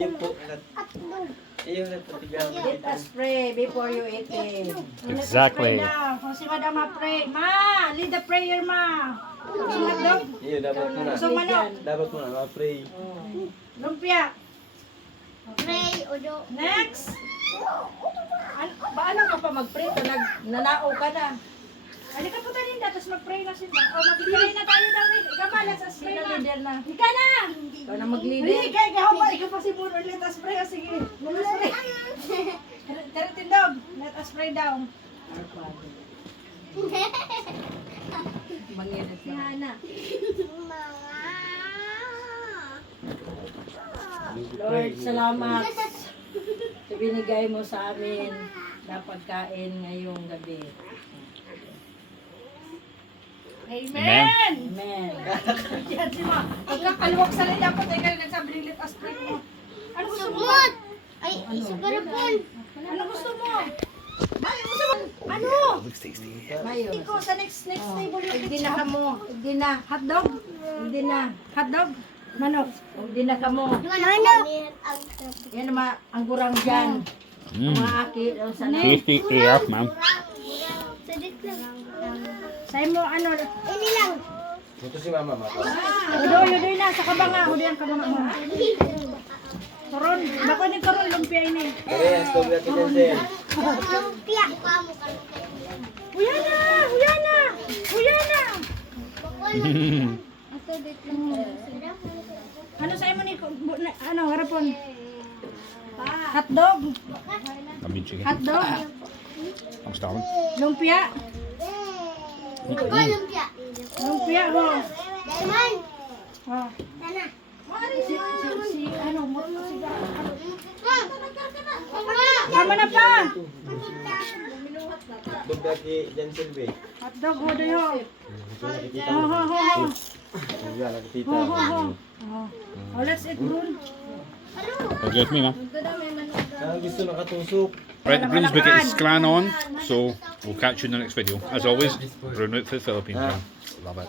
Yung po, yung nagpatigang. Let us pray before you eat it. Exactly. Let us pray now. Kung si Madam pray. Ma, lead the prayer, ma. Si Madam. Yun, dapat mo na. So, manok. Dapat mo na, ma-pray. Lumpia. Pray, udo. Next. Paano ka pa mag-pray? Nanao ka na. Halika po tayo Linda, tapos mag-pray na sila. O, mag-pray na tayo daw. Ikaw pa, let's us pray Sino na. leader na? Ika na! Ikaw na mag-leader. Hindi, ikaw pa, ikaw pa si Moon. Let us pray. O, sige. Let us pray. Tindog. Let us pray daw. Mangirit Si na. Hana. Lord, salamat sa binigay mo sa amin na pagkain ngayong gabi. Amen! Amen. Yan si Ma. Pagkakaluwag sa rin dapat ay kayo nagsabi ng let us pray mo. Ano gusto mo? Sumot! Ay, sugarapon! Ano gusto mo? Ay, gusto mo? Ano? Mayos. Ikaw sa next table yung Hindi na kamo. Hindi na. hotdog? Hindi na. Hotdog? Manok? Hindi na kamo. Ano? Yan naman ang gurang dyan. Mga aki. Sa Tasty AF, ma'am. Sadit lang. Sa'yo mo, ano? Ini lang. Ito si mama, mama. Udoy na, sa kabanga. Udoy ang kabanga mo. Karon, bako ni karon lumpia ini. Parehas, kung natin yan din. Lumpia. Huyana! Huyana! Huyana! Sadit lang. Ano sa'yo mo ni, ano, harapon? Hotdog? I'll chicken. Hotdog? I'm starving. Lumpia? Ako lumpia. Lumpia, ho. Diamond. Oh. Sana. Ano, mo, si Mama. Tama na pa! Bugda ki Jansen Bay. Hotdog, ho, doy, ho. Ito nakikita Ho, mo. ho, ho, ho. Bugda, nakikita. Ho, ho, ho. Oh, let's eat, Brun. Okay with me, ma'am. Ah, gusto nakatusok. Right, the Brunswick is Scran on, so we'll catch you in the next video. As always, Brunswick for the Philippines, man. Love it.